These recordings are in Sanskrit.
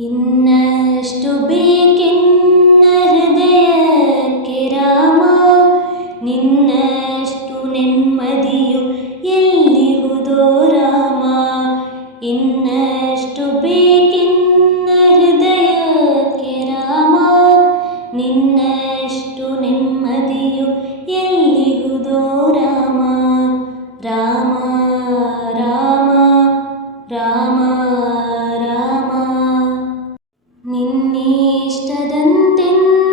ಇನ್ನಷ್ಟು ಬೇಕು ജ്യേഷ്ഠദന്തെന്ന്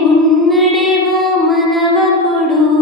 ಮುನ್ನಡೆವ ಮನವ ಕೊಡು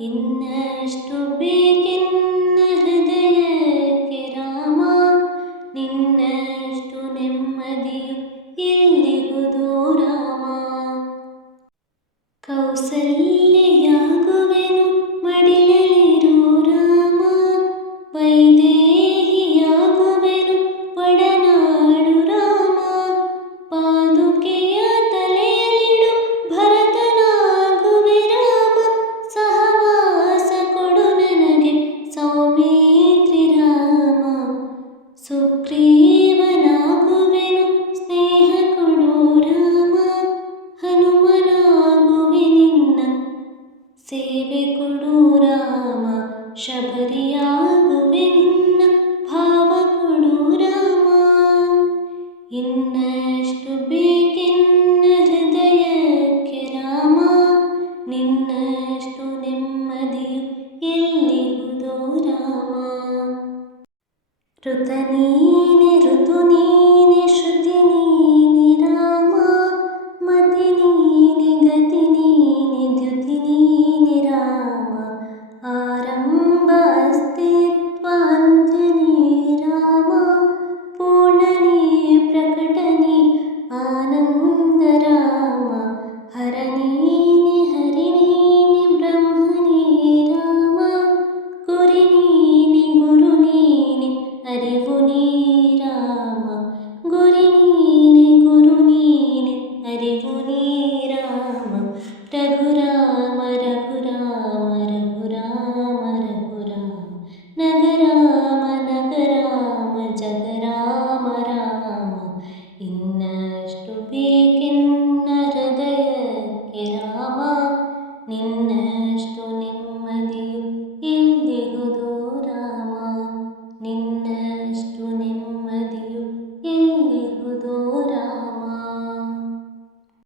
ಇನ್ನಷ್ಟು ಬೇಕೆನ್ನ ಹೃದಯಕ್ಕೆ ರಾಮ ನಿನ್ನಷ್ಟು ನೆಮ್ಮದಿ बहद ರಾಮ. ಕೌಸಲ್ಯ सुग्रीवनगुव स्नेह कोडु रम हनुमनगुनि सेवेकुडु रम शबरिगे नि भावडु रम इष्टेदयकरम निष्टु निम् ಋತನೀನೆ ಋತುನೀ